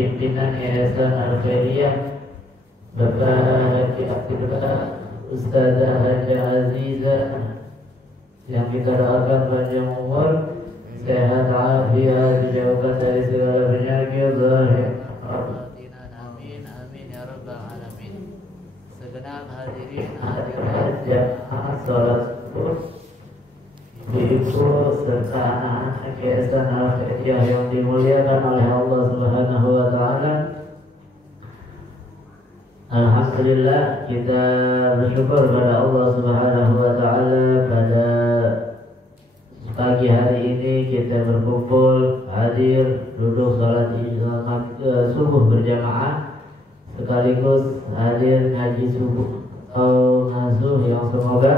pimpinan Yayasan Al-Khairiyah, Bapak Haji Abdullah Ustazah Haji Azizah, yang kita doakan panjang umur, sehat afiat, dijauhkan dari segala penyakit zahir batin. Amin amin ya rabbal alamin. Segenap hadirin hadirat jamaah salat subuh, ibu-ibu serta anak-anak Yayasan Al-Khairiyah yang dimuliakan oleh Allah Subhanahu wa taala. Alhamdulillah, kita bersyukur kepada Allah Subhanahu wa taala pada pagi hari ini kita berkumpul, hadir, duduk salat subuh berjamaah, sekaligus hadir ngaji subuh atau nasuh yang semoga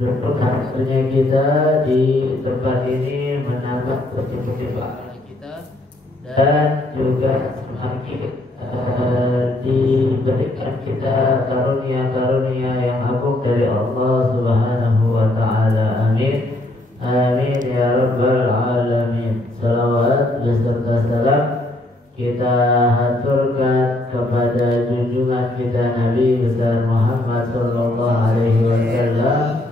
berkahnya kita di tempat ini menambah ketimbang kita dan juga semakin diberikan kita karunia-karunia yang agung dari Allah Subhanahu wa taala. Amin. Amin ya rabbal alamin. Salawat beserta salam kita haturkan kepada junjungan kita Nabi besar Muhammad sallallahu alaihi wasallam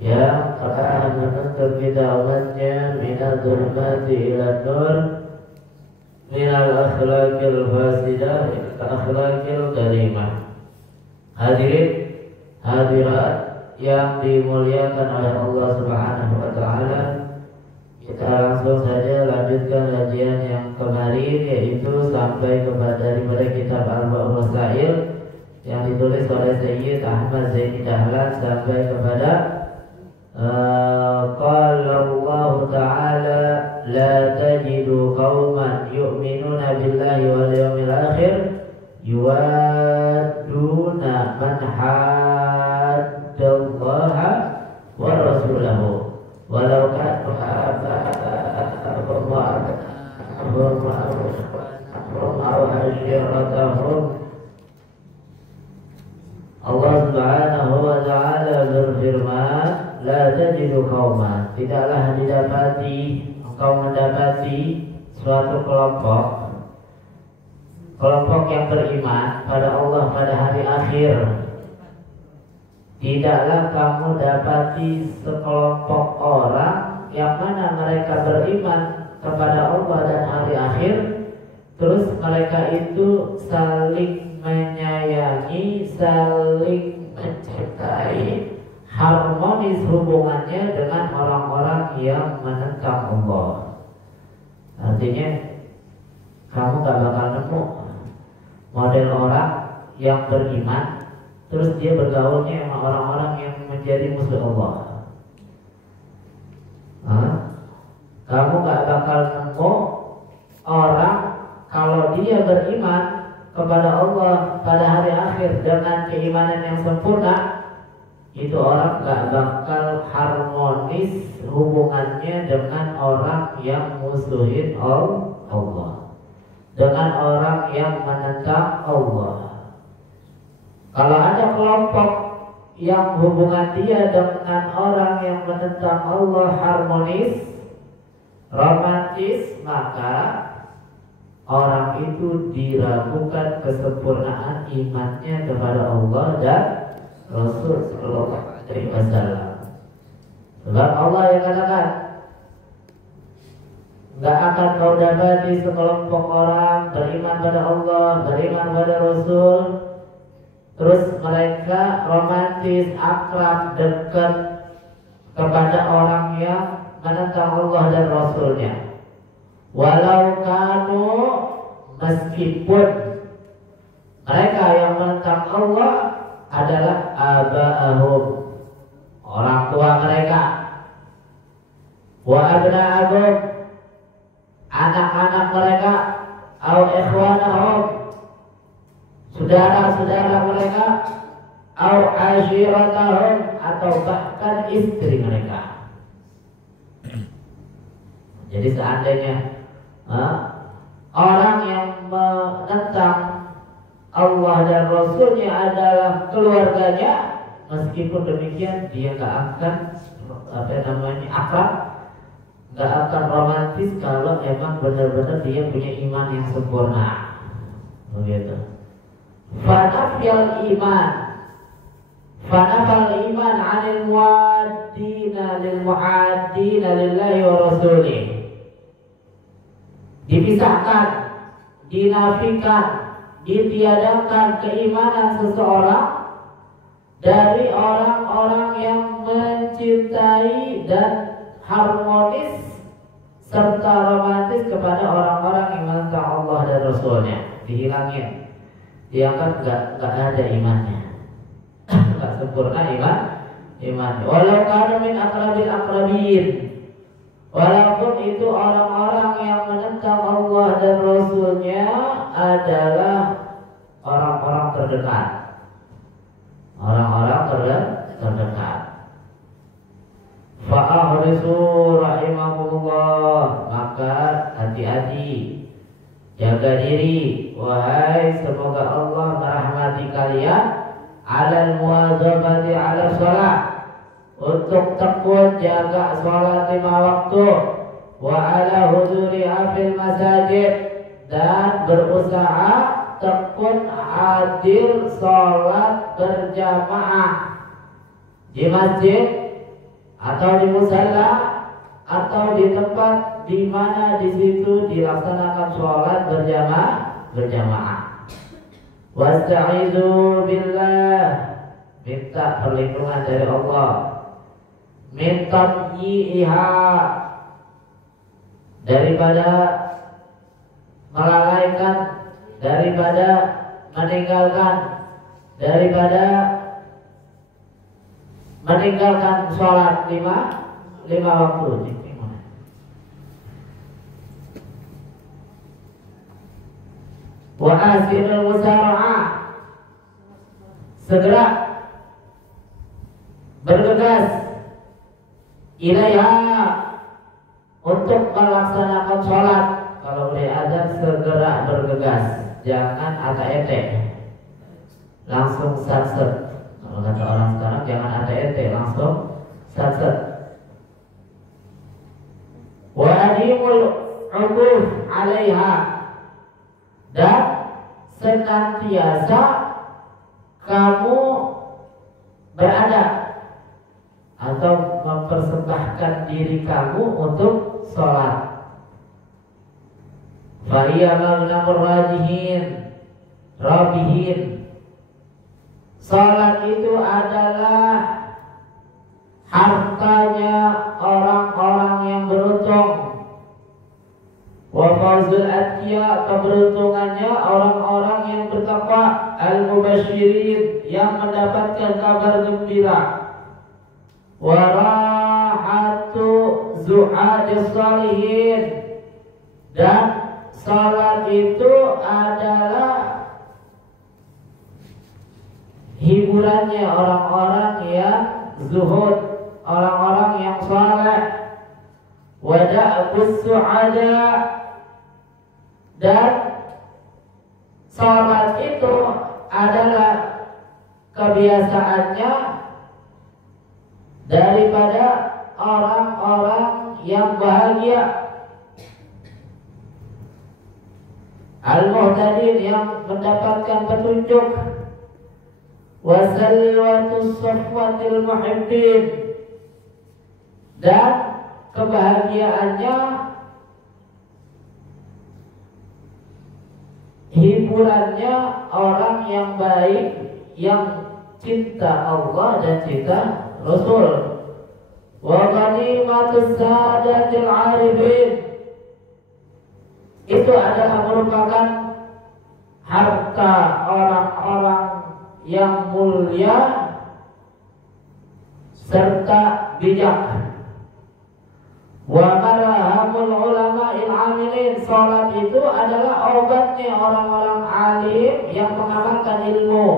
yang telah menuntun kita umatnya minal dhulumati ila nur, minal akhlaqil fasidah ila akhlaqil karimah. Hadirin hadirat yang dimuliakan oleh Allah Subhanahu wa taala, kita langsung saja lanjutkan kajian yang kemarin, yaitu sampai kepada daripada kitab Arba'un Masail yang ditulis oleh Sayyid Ahmad Zaini Dahlan sampai kepada qala Allah ta'ala la tajidu qauman yu'minuna billahi wal yawmil akhir yuwadduna man haddallaha wa rasulahu walau kanu Allah Subhanahu wa ta'ala berfirman, la tajidu qauman, tidaklah didapati engkau mendapati suatu kelompok yang beriman pada Allah pada hari akhir. Tidaklah kamu dapati sekelompok orang yang mana mereka beriman kepada Allah dan hari akhir, terus mereka itu saling menyayangi, saling mencintai, harmonis hubungannya dengan orang-orang yang menentang Allah. Artinya kamu gak bakal nemu model orang yang beriman terus dia bergaulnya sama orang-orang yang menjadi musuh Allah. Kamu gak bakal nemu orang kalau dia beriman kepada Allah pada hari akhir dengan keimanan yang sempurna, itu orang gak bakal harmonis hubungannya dengan orang yang musuhin Allah, dengan orang yang menentang Allah. Kalau ada kelompok yang hubungan dia dengan orang yang menentang Allah harmonis, romantis, maka orang itu diragukan kesempurnaan imannya kepada Allah dan Rasul sallallahu alaihi wasallam. Sebab Allah yang katakan, enggak akan kau dapati sekelompok orang beriman pada Allah, beriman pada Rasul, terus mereka romantis, akrab, dekat kepada orang yang menentang Allah dan Rasulnya. Walau kanu, meskipun mereka yang menentang Allah adalah aba'ahum, orang tua mereka, wa abna'ahum, anak-anak mereka, au ikhwanahum, saudara-saudara mereka, au ashiratahum, atau bahkan istri mereka. Jadi seandainya orang yang menentang Allah dan Rasulnya adalah keluarganya, meskipun demikian dia gak akan akrab, gak akan romantis kalau emang benar-benar dia punya iman yang sempurna. begitu. Fanafyal iman, fanafal iman anil muaddina lil muaddina lillahi wa rasulih. Dipisahkan, dinafikan, ditiadakan keimanan seseorang dari orang-orang yang mencintai dan harmonis serta romantis kepada orang-orang yang menentang Allah dan Rasulnya. Dihilangin, diangkat, nggak ada imannya, nggak sempurna imannya. Walau kana min aqrabil aqrabin, walaupun itu orang-orang yang menentang Allah dan Rasulnya adalah orang-orang terdekat, orang-orang terdekat. Fa'ahrisu rahimakumullah, maka hati-hati, jaga diri, wahai semoga Allah merahmati kalian, alal muwazabati ala sholat, untuk tekun jaga sholat 5 waktu, wa ala huduri afil masajid, dan berusaha tekun hadir sholat berjamaah di masjid atau di musalla atau di tempat di mana di situ dilaksanakan sholat berjamaah. Wasta'idzu billah, minta perlindungan dari Allah. Minta iha, daripada melalaikan, daripada meninggalkan, daripada meninggalkan sholat 5 waktu. Wa asirul musara'ah, segera bergegas ilaiha, untuk melaksanakan sholat. Kalau udah azan segera bergegas, jangan ata-ete, langsung satset. Kalau kata orang sekarang jangan ata-ete, langsung satset. Wa adimul uquf 'alaiha, dan senantiasa kamu berada atau mempersembahkan diri kamu untuk sholat. Fahiya maghnamur rabihin, sholat itu adalah hartanya orang-orang yang beruntung. Wa fawzul atqiya, keberuntungannya orang-orang yang bertakwa. Al-mubasyirin, yang mendapatkan kabar gembira. Wa rahatu zuhadis salihin, dan salat itu adalah hiburannya orang-orang yang zuhud, orang-orang yang saleh. Wada'bus su'ada, dan salat itu adalah kebiasaannya daripada orang-orang yang bahagia. Al-muhtadin, yang mendapatkan petunjuk. Wasalwatus safwatil muhibbin, dan kebahagiaannya, hiburannya orang yang baik, yang cinta Allah dan cinta Rasul. Wa ghanimatus sadatil arifin, itu adalah merupakan harta orang-orang yang mulia serta bijak. Wa marhamul ulama'il amilin, salat itu adalah obatnya orang-orang alim yang mengamalkan ilmu.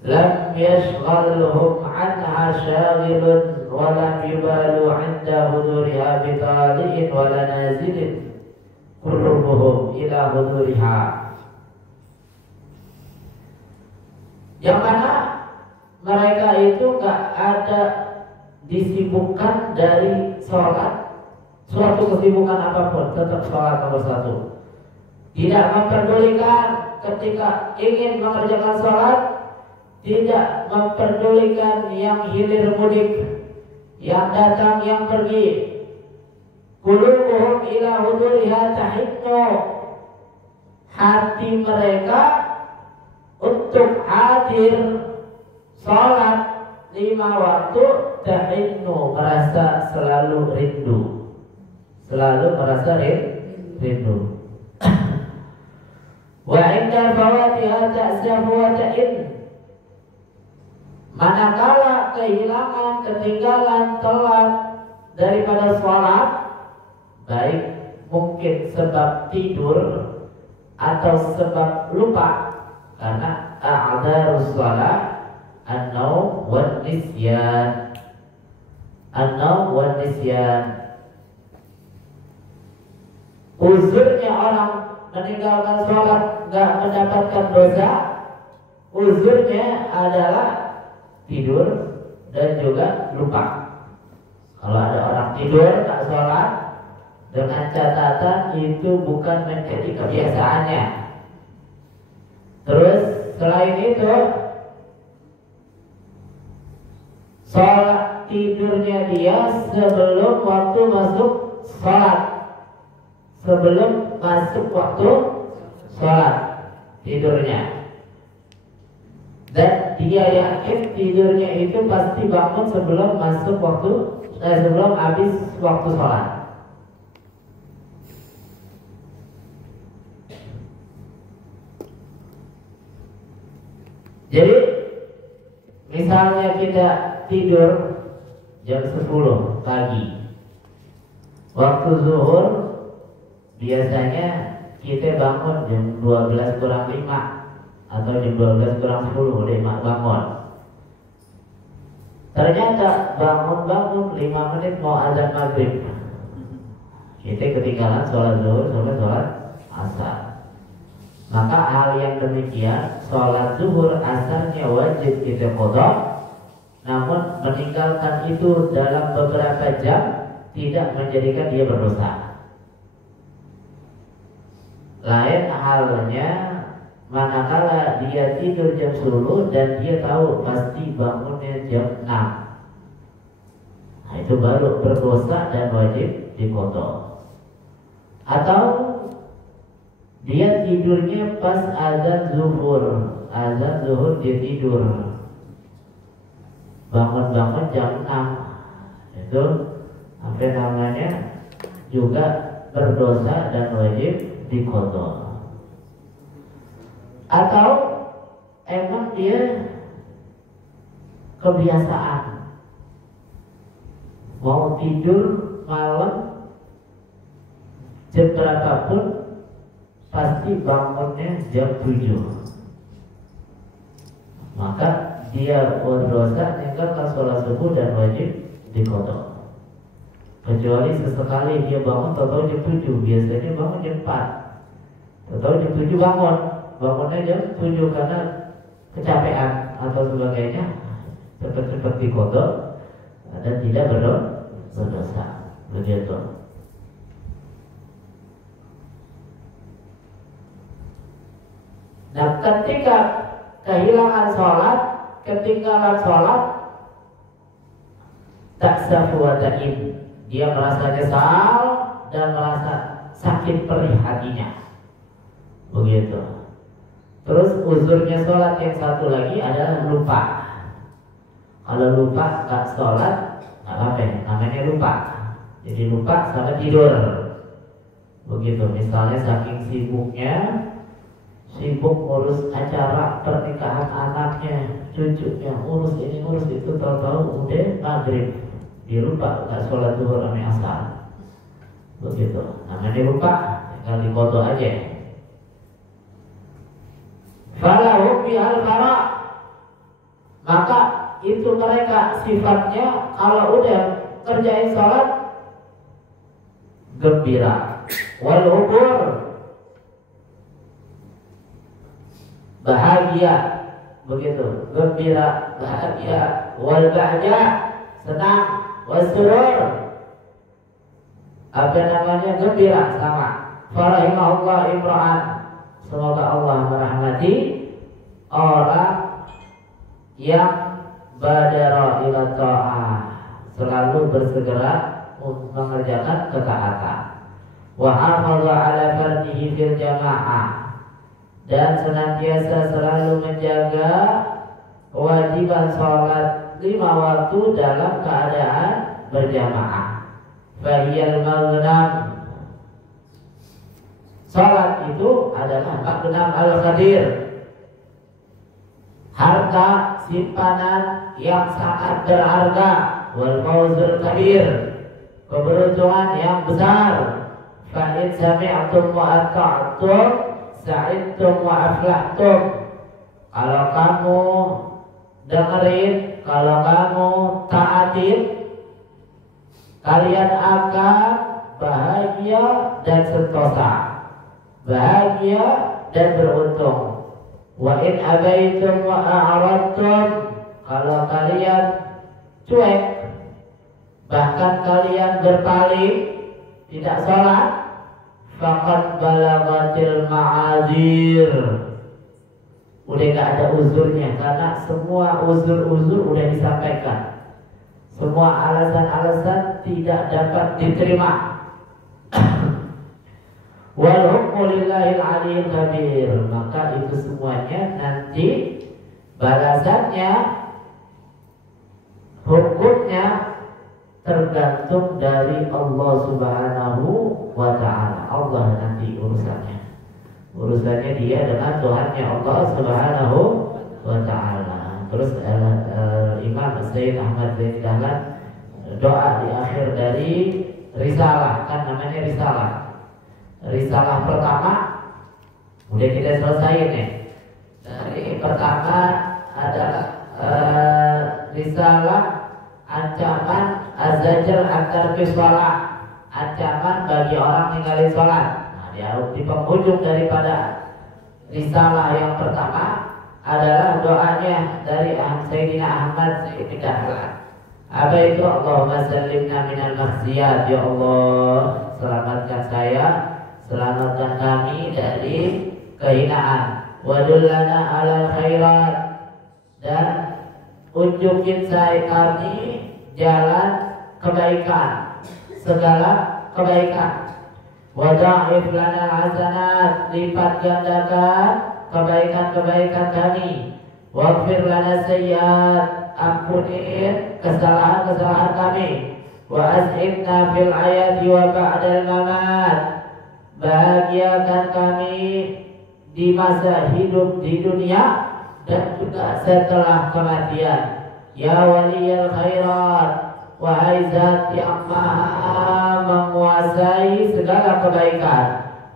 Lam yashghalhum anha syaghilun wa lam yubalu 'inda huduriha bitali'in wa la nazilin qulubuhum ila huduriha. Yang mana mereka itu gak ada disibukkan dari sholat, suatu kesibukan apapun, tetap sholat nomor 1. tidak memperdulikan ketika ingin mengerjakan sholat, tidak memperdulikan yang hilir mudik, yang datang yang pergi. Qulubuhum ila huduriha tahinnu, hati mereka untuk hadir sholat 5 waktu tahinnu, merasa selalu rindu, selalu merasa rindu. Wa inda fawatiha ta'safu wa ta'in, manakala kehilangan, ketinggalan, telat daripada sholat, baik mungkin sebab tidur atau sebab lupa, karena a'dzarus shalah an-naum wan nisyan. An-naum wan nisyan, uzurnya orang meninggalkan sholat nggak mendapatkan dosa, uzurnya adalah tidur dan juga lupa. Kalau ada orang tidur tak sholat, dengan catatan itu bukan menjadi kebiasaannya. Terus selain itu, sholat tidurnya dia sebelum waktu masuk sholat, sebelum masuk waktu sholat tidurnya. Dan dia yakin tidurnya itu pasti bangun sebelum masuk waktu, sebelum habis waktu sholat. Jadi misalnya kita tidur jam 10 pagi, waktu zuhur biasanya kita bangun jam 12 kurang 5 atau jam 12 kurang 10 udah bangun. Ternyata bangun-bangun 5 menit mau azan maghrib, kita ketinggalan sholat zuhur sampai sholat asar. Maka hal yang demikian, sholat zuhur asarnya wajib kita qadha, namun meninggalkan itu dalam beberapa jam tidak menjadikan dia berdosa. Lain halnya manakala dia tidur jam 10 dan dia tahu pasti bangunnya jam 6. Nah, itu baru berdosa dan wajib diqadha. Atau dia tidurnya pas azan zuhur dia tidur, bangun-bangun jam 6, itu apa namanya juga berdosa dan wajib diqadha. Atau emang dia kebiasaan mau tidur malam jam berapapun pasti bangunnya jam 7, maka dia berdosa meninggalkan sholat subuh dan wajib diqadha. Kecuali sesekali dia bangun tahu jam 7, biasanya bangun jam 4, tahu jam 7 bangunnya jam 7 karena kecapean atau sebagainya, cepat-cepat diqadha dan tidak berdosa. Begitu. Nah, ketika kehilangan sholat, ketinggalan sholat, ta'safu wa ta'in, dia merasa nyesal dan merasa sakit perih hatinya. Begitu. Terus uzurnya sholat yang satu lagi adalah lupa. Kalau lupa tak sholat, nggak apa-apa, namanya lupa. Jadi lupa sama tidur. Begitu. Misalnya saking sibuk ngurus acara pernikahan anaknya, cucunya, ngurus ini ngurus itu, tahu-tahu udah maghrib, dia lupa nggak sholat zuhur sama asar. Begitu, namanya lupa, tinggal diqadha aja. Falahu bihal fara, maka itu mereka sifatnya kalau udah kerjain sholat gembira, wal hubur, bahagia, begitu, gembira, bahagia, wal bahja, senang, wasurur, apa namanya, gembira sama, Farahimahullah imra'an, semoga Allah merahmati orang yang badara ila ta'ah, selalu bersegera mengerjakan ketaatan. Wa hafadha ala fardihi fil jamaah, dan senantiasa selalu menjaga kewajiban sholat 5 waktu dalam keadaan berjamaah. Fahiyal maghnam, sholat itu adalah maghnam al-khadir, harta simpanan yang sangat berharga. Wal fawzul kabir, keberuntungan yang besar. Fa in sami'tum wa ata'tum sa'idtum wa aflahtum, kalau kamu dengerin, kalau kamu taatin, kalian akan bahagia dan sentosa, bahagia dan beruntung. Wa in abaitum wa a'radtum, kalau kalian cuek, bahkan kalian berpaling, tidak sholat, faqad balagatil ma'azir, udah gak ada uzurnya, karena semua uzur-uzur udah disampaikan, semua alasan-alasan tidak dapat diterima. Wal hukmu lillahil aliyil kabir, maka itu semuanya nanti balasannya, hukumnya tergantung dari Allah Subhanahu wa ta'ala. Allah nanti urusannya dia dengan Tuhannya Allah Subhanahu wa ta'ala. Terus Imam Sayyid Ahmad Zain Dahlan doa di akhir dari risalah, kan namanya risalah pertama udah kita selesai nih. Dari pertama adalah risalah ancaman az-zajr antar sholat, ancaman bagi orang ninggalin sholat. Nah, di penghujung daripada risalah yang pertama adalah doanya dari Sayyidina Ahmad Zain Dahlan. Apa itu? Allahumma sallimna minal makhziyat, ya Allah, selamatkan saya, selamatkan kami dari kehinaan. Wadullana alal khairat, dan unjukin saya kami jalan kebaikan, segala kebaikan. Wada'if lana hasanat, lipat gandakan kebaikan-kebaikan kami. Waghfir lana sayyiat, ampunin kesalahan-kesalahan kami. Wa as'ibna fil hayati wa ba'dal mamat, bahagiakan kami di masa hidup di dunia dan juga setelah kematian. Ya waliyal khairat, wahai zat yang maha menguasai segala kebaikan.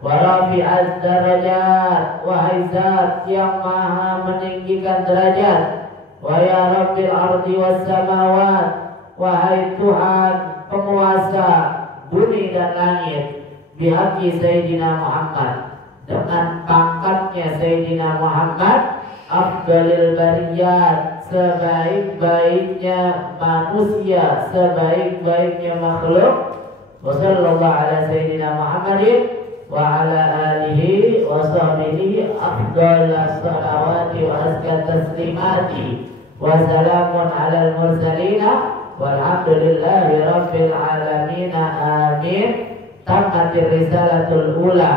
Wa rafi'az darajat, wahai zat yang maha meninggikan derajat. Wa ya rabbil ardi was samawat, wahai Tuhan penguasa bumi dan langit. Bihaqqi Sayyidina Muhammad, dengan pangkatnya Sayyidina Muhammad, afdalil bariyat, sebaik-baiknya manusia, sebaik-baiknya makhluk. Wa sallallahu ala Sayyidina Muhammadin wa ala alihi wa sahbihi afdalas salawati wa azka taslimati wa salamun ala al-mursalina walhamdulillahi rabbil alamin. Amin. Tamatir risalatul ula,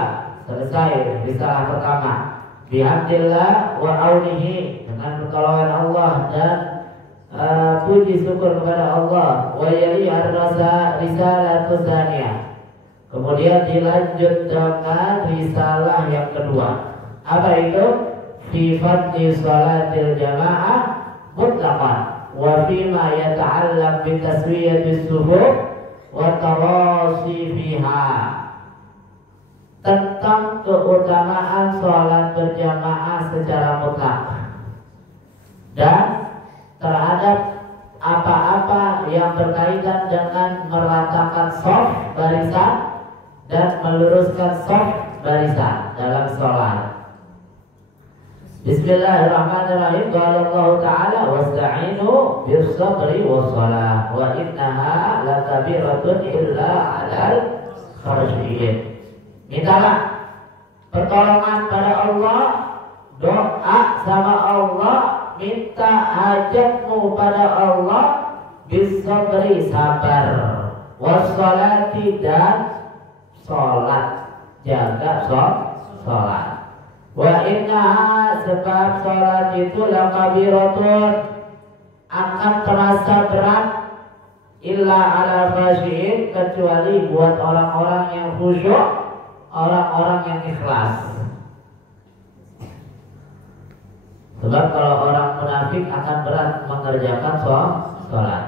selesai risalah pertama. Bihamdillah wa aunihi, dengan pertolongan Allah dan puji syukur kepada Allah. Wa yali risalatul tsaniyah, kemudian dilanjut dengan risalah yang kedua. Apa itu? Fi fadli salatil jamaah mutlaqan wa fima yata'allaq bi taswiyatis suhuf wa tawasi fiha, tentang keutamaan sholat berjamaah secara mutlak dan terhadap apa-apa yang berkaitan dengan meratakan shaf barisan dan meluruskan shaf barisan dalam sholat. Bismillahirrahmanirrahim. Qala Allah Ta'ala wasta'inu bis sabri was shalah wa innaha lakabiratun illa 'alal khashiyin. Mintalah pertolongan pada Allah, doa sama Allah, minta hajatmu pada Allah, bisabri sabar, wassalati dan sholat, jaga sholat. Wa innaha sebab sholat itu lakabiratun akan terasa berat illa ala khashiin kecuali buat orang-orang yang khusyuk, orang-orang yang ikhlas. Sebab kalau orang munafik akan berat mengerjakan sholat.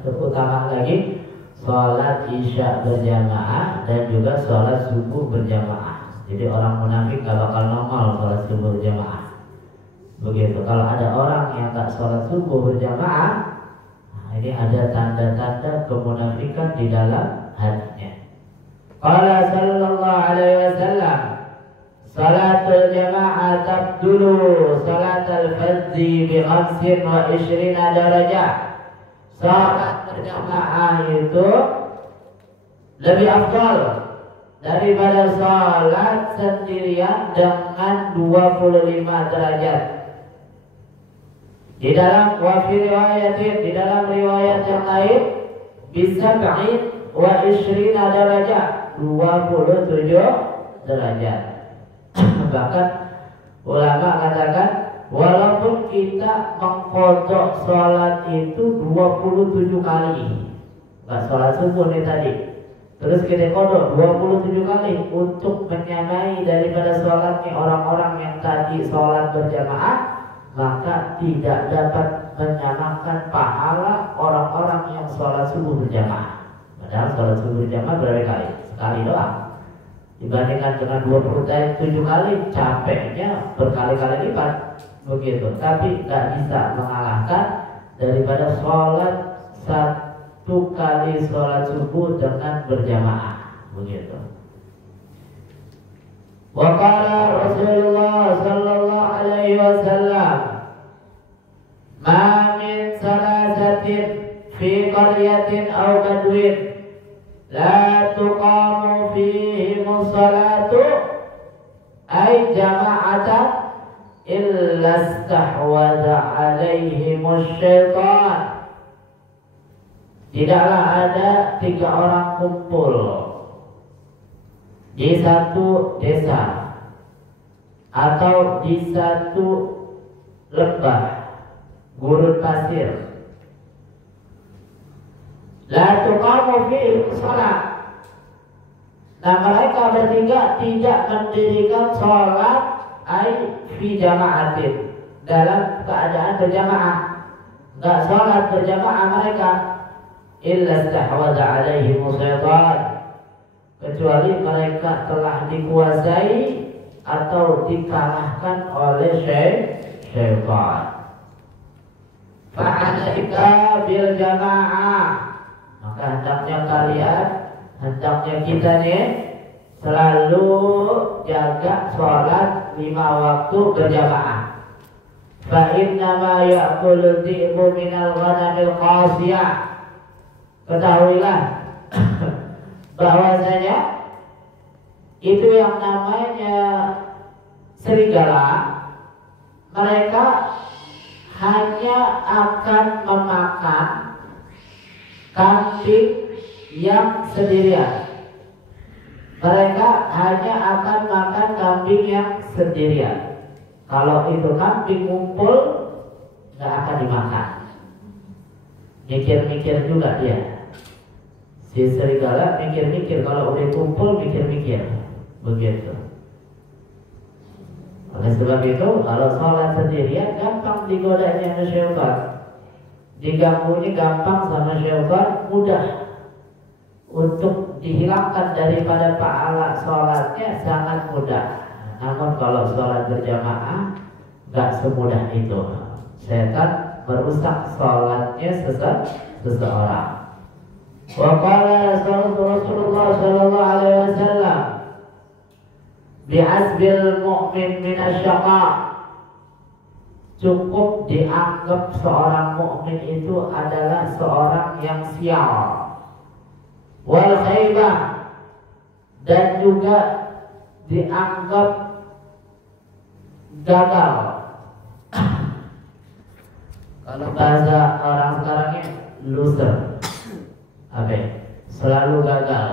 Terutama lagi sholat isya berjamaah dan juga sholat subuh berjamaah. Jadi orang munafik gak bakal nongol sholat subuh berjamaah. Begitu. Kalau ada orang yang tak sholat subuh berjamaah, nah ini ada tanda-tanda kemunafikan di dalam hatinya. Qala sallallahu alaihi wasallam, salatul jamaah tabdulu salatul fardhi bi 25 darajah. Salat berjamaah itu lebih afdal daripada salat sendirian dengan 25 derajat. Di dalam di dalam riwayat yang lain bisa 27 derajat, 27 derajat. Bahkan ulama katakan walaupun kita mengkodok sholat itu 27 kali, nggak sholat subuh nih tadi, terus kita kodok 27 kali untuk menyamai daripada sholatnya orang-orang yang tadi sholat berjamaah, maka tidak dapat menyamakan pahala orang-orang yang sholat subuh berjamaah. Padahal sholat subuh berjamaah berapa kali? Sekali doang. Dibandingkan dengan 27 kali, capeknya berkali-kali lipat. Begitu. Tapi tidak bisa mengalahkan daripada sholat 1 kali sholat subuh dengan berjamaah. Begitu. Wa qala Rasulullah sallallahu alaihi wasallam, ma min salasatin fi qaryatin aw badwin la tuqamu fihi musallatu ay jama'atan illa istahwadha alaihimus syaitan. Tidaklah ada 3 orang kumpul di satu desa atau di satu lembah gurun pasir, la tuqamu fihi shalah. Nah, mereka bertiga tidak mendirikan sholat ai fi jama'atin, dalam keadaan berjamaah, enggak sholat berjamaah mereka, illa istahwadha alaihi syaitan, kecuali mereka telah dikuasai atau dikalahkan oleh syaitan. Fa'alaika bil jamaah, maka hendaknya kita nih selalu jaga sholat 5 waktu berjamaah. Fa innama ya'kulu dhi'bu minal ghanamil qasiyah, ketahuilah bahwasanya itu yang namanya serigala, mereka hanya akan memakan kambing yang sendirian. Mereka hanya akan makan kambing yang sendirian. Kalau itu kambing ngumpul, nggak akan dimakan. Mikir-mikir juga dia. Si serigala mikir-mikir, kalau udah kumpul mikir-mikir. Begitu. Oleh sebab itu, kalau sholat sendirian gampang digodanya syaitan. Diganggunya gampang sama syaitan, mudah. Untuk dihilangkan daripada pahala sholatnya sangat mudah. Namun kalau sholat berjamaah gak semudah itu. Setan merusak sholatnya seseorang. Wa qala Rasulullah sallallahu alaihi wasallam, bi'asbil mu'min minasyaqa, cukup dianggap seorang mukmin itu adalah seorang yang sial. Wal khaybah, dan juga dianggap gagal. Kalau bahasa orang sekarangnya loser, selalu gagal,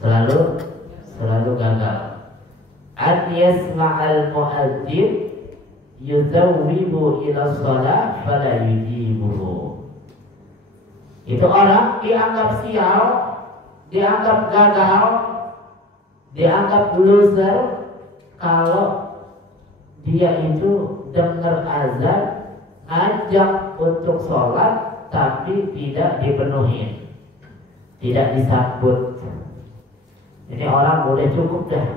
selalu gagal. An yasma'al mu'adzin yuzawwibu ila shalah fala yujibuhu. Itu orang dianggap sial, dianggap gagal, dianggap loser kalau dia itu dengar azan, ngajak untuk sholat tapi tidak dipenuhi, tidak disambut. Ini orang boleh cukup dah,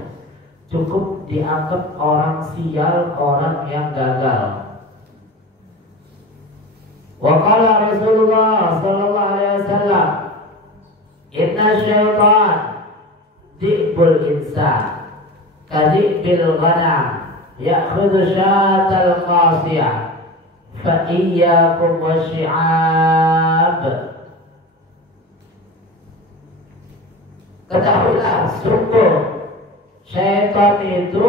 cukup dianggap orang sial, orang yang gagal. Wa qala Rasulullah sallallahu alaihi wasallam, inna syaitan di'bul insan kadhi'bil ghanam ya'khudhu syatal qasiyah fa iyyakum wasyi'ab. Ketahuilah, sungguh syaitan itu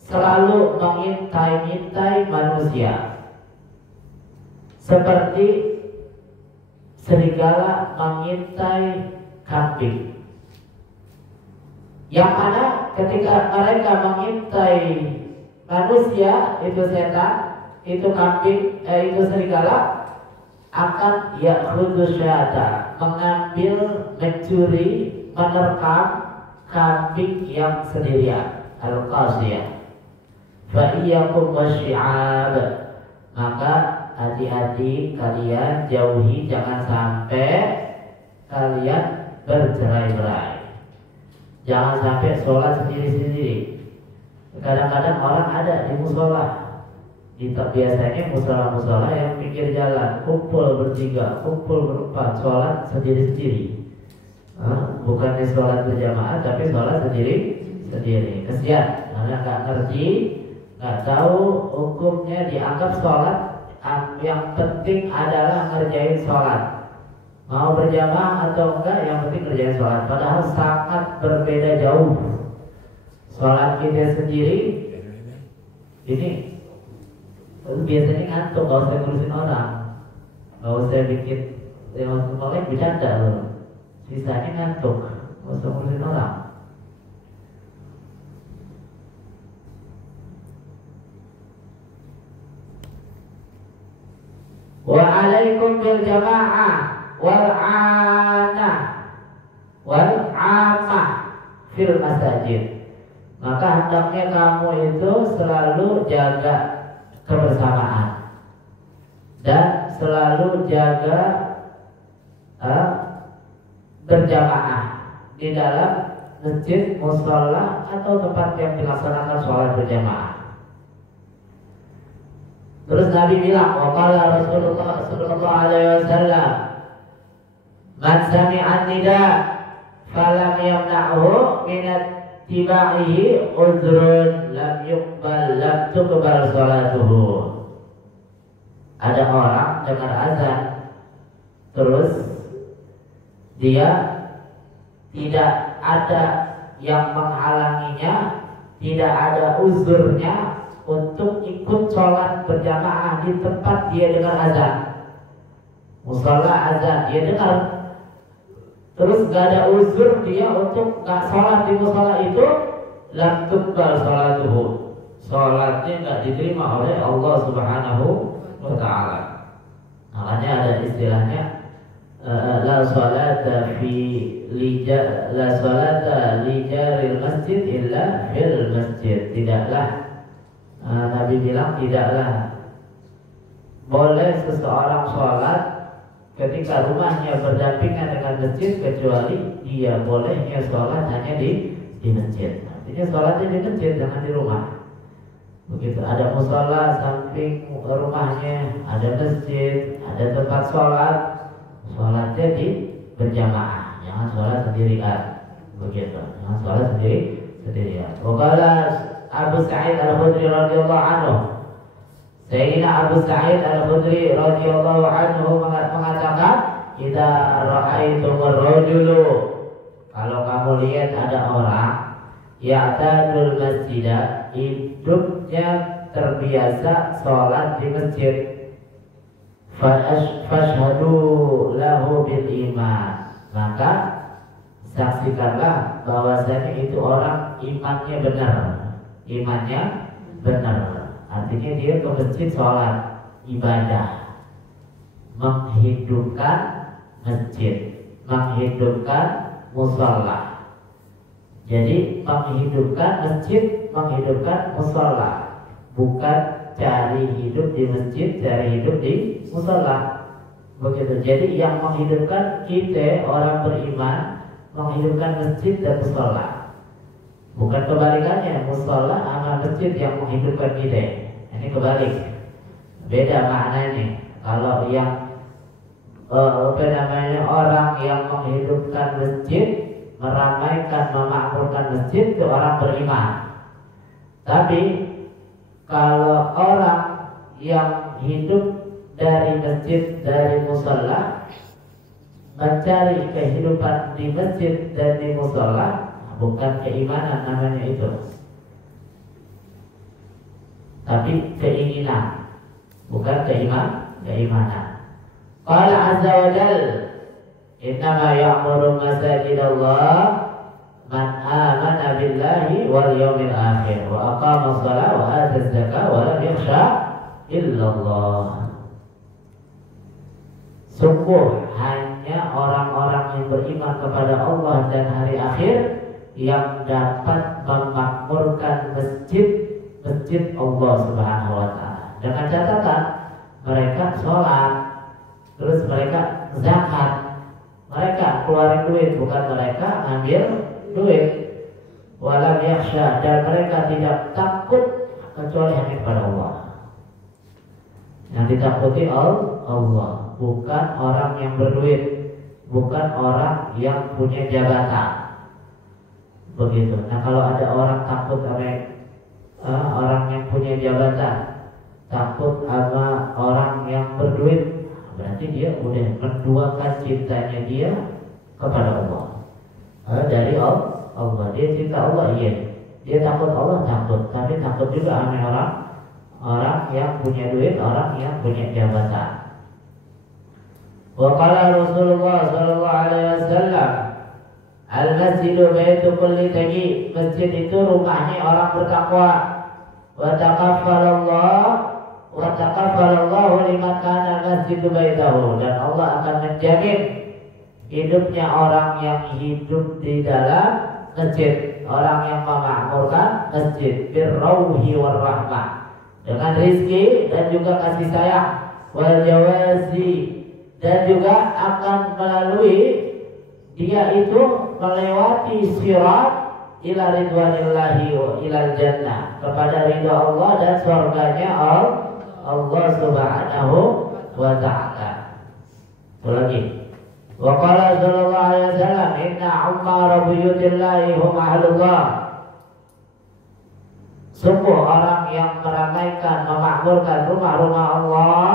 selalu mengintai-intai manusia seperti serigala mengintai kambing. Yang mana ketika mereka mengintai manusia, itu setan, itu kambing, itu serigala, akan ya'khudhu syata, mengambil, mencuri, menerkam kambing yang sendirian, al-qasiyah. Fa iyyakum wasyi'ab, maka hati-hati kalian, jauhi, jangan sampai kalian bercerai-berai. Jangan sampai sholat sendiri-sendiri. Kadang-kadang orang ada di musola, biasanya musola-musola yang pinggir jalan, kumpul bertiga, kumpul berempat, sholat sendiri-sendiri. Bukannya sholat berjamaah, tapi sholat sendiri-sendiri. Kesian, karena nggak ngerti, nggak tahu hukumnya, dianggap sholat yang penting adalah ngerjain sholat. Mau berjamaah atau enggak, yang penting ngerjain sholat. Padahal sangat berbeda jauh. Sholat kita sendiri, ini biasanya ngantuk, gak usah ngurusin orang, gak usah bikin yang bercanda loh. Sisanya ngantuk, gak usah ngurusin orang. Wa alaikum bil jamaah wal amah fil masajid. Maka hendaknya kamu itu selalu jaga kebersamaan dan selalu jaga berjamaah di dalam masjid, mushola, atau tempat yang dilaksanakan sholat berjamaah. Terus Nabi bilang, waqala Rasulullah sallallahu alaihi wasallam, man sami'a nida falam yamna'hu min ittiba'ihi udhrun lam tuqbal salatuhu. Ada orang dengar azan, terus dia tidak ada yang menghalanginya, tidak ada uzurnya untuk ikut sholat berjamaah di tempat dia dengar azan. Musola azan dia dengar, terus gak ada uzur dia untuk gak sholat di musola itu, lam tuqbal sholatuhu, sholatnya gak diterima oleh Allah Subhanahu wa ta'ala. Makanya ada istilahnya la sholata li jaril masjid illa fil masjid. Tidaklah, Nabi bilang, tidaklah boleh seseorang sholat ketika rumahnya berdampingan dengan masjid kecuali dia bolehnya sholat hanya di masjid. Artinya sholatnya di masjid, jangan di rumah. Begitu, ada musola samping rumahnya, ada masjid, ada tempat sholat, sholatnya di berjamaah, jangan sholat sendirian. Begitu, jangan sholat sendirian. Wakala Abu Sa'id Al-Khudri radhiyallahu anhu, Sayyidina Abu Sa'id Al-Khudri radhiyallahu anhu mengatakan, idza ra'aitumur rajulu, kalau kamu lihat ada orang ya'tadul masjidah, hidupnya terbiasa sholat di masjid, fashhadu lahu bil iman, maka saksikanlah bahwasanya itu orang imannya benar. Imannya benar, artinya dia ke masjid sholat, ibadah, menghidupkan masjid, menghidupkan musalla. Jadi menghidupkan masjid, menghidupkan musalla, bukan cari hidup di masjid, cari hidup di musalla. Begitu. Jadi yang menghidupkan kita orang beriman, menghidupkan masjid dan musalla. Bukan kebalikannya, musalla sama masjid yang menghidupkan kita. Ini kebalik. Beda maknanya. Kalau yang orang yang menghidupkan masjid, meramaikan, memakmurkan masjid, itu orang beriman. Tapi kalau orang yang hidup dari masjid, dari musalla, mencari kehidupan di masjid dan di musalla, bukan keimanan namanya itu, tapi keinginan, bukan keimanan. Qala azza wa jal, innama ya'muru masajidallah man amana billahi wal yawmil akhir wa aqama shalah wa ata zakah wa lam yakhsha illallah. Sungguh hanya orang-orang yang beriman kepada Allah dan hari akhir yang dapat memakmurkan masjid Allah Subhanahu wa ta'ala. Dengan catatan mereka sholat, terus mereka zakat, mereka keluarin duit, bukan mereka ambil duit. Walam yakhsha, dan mereka tidak takut kecuali hanya kepada Allah. Yang ditakuti Allah, bukan orang yang berduit, bukan orang yang punya jabatan. Begitu. Nah, kalau ada orang takut sama orang yang punya jabatan, takut sama orang yang berduit, berarti dia udah menduakan cintanya dia kepada Allah. Dari Allah, dia cinta Allah, iya. Dia takut Allah, takut, tapi takut juga sama orang yang punya duit, orang yang punya jabatan. Wa qala Rasulullah sallallahu alaihi wasallam, al-masjidu baitu kulli taqi, masjid itu rumahnya orang bertakwa. Wa taqaffalallahu liman kana al-masjidu baitahu, dan Allah akan menjamin hidupnya orang yang hidup di dalam masjid, orang yang memakmurkan masjid, birrauhi war rahmah, dengan rizki dan juga kasih sayang, wal jawazi, dan juga akan melalui dia itu melewati sirat ila ridwanillahi wa ilal jannah, kepada ridha Allah dan surganya Allah Subhanahu wa ta'ala. Lagi. Wa qala sallallahu alaihi wasallam, inna ummara buyutillahi hum ahlullah. Sungguh orang yang meramaikan, memakmurkan rumah-rumah Allah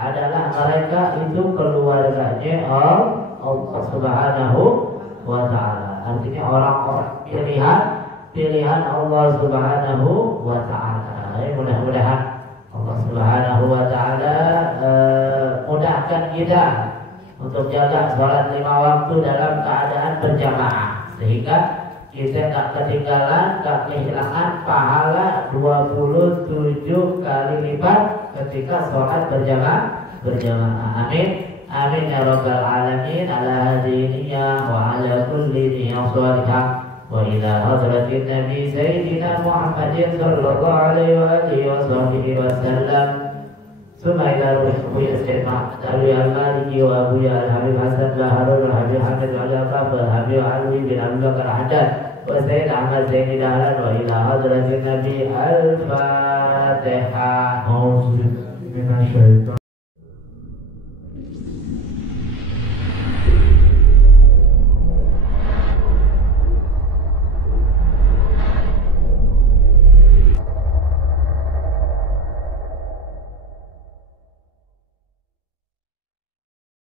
adalah mereka itu keluarganya Allah Subhanahu wa ta'ala. Artinya orang-orang pilihan Allah Subhanahu wa ta'ala. Mudah-mudahan Allah Subhanahu wa ta'ala mudahkan kita untuk jaga sholat 5 waktu dalam keadaan berjamaah, sehingga kita tak ketinggalan, tak kehilangan pahala 27 kali lipat ketika sholat berjamaah. Amin. Amin ya rabbal alamin. Ala hadhihi niyyah wa ala kulli niyyah shalihah. Wa ila hadratin nabi sayyidina Muhammadin sallallahu alaihi wa alihi wa sahbihi wa sallam. Summa ila ruhi Sayyid Muhammad al-Maliki wa Abu al-Habib Hasan Baharul Habib Hamid al-Qabr Habib Ali bin Abu Bakar Haddad wa Sayyid Ahmad Zaini Dahlan wa ila hadratin nabi al-Fatihah.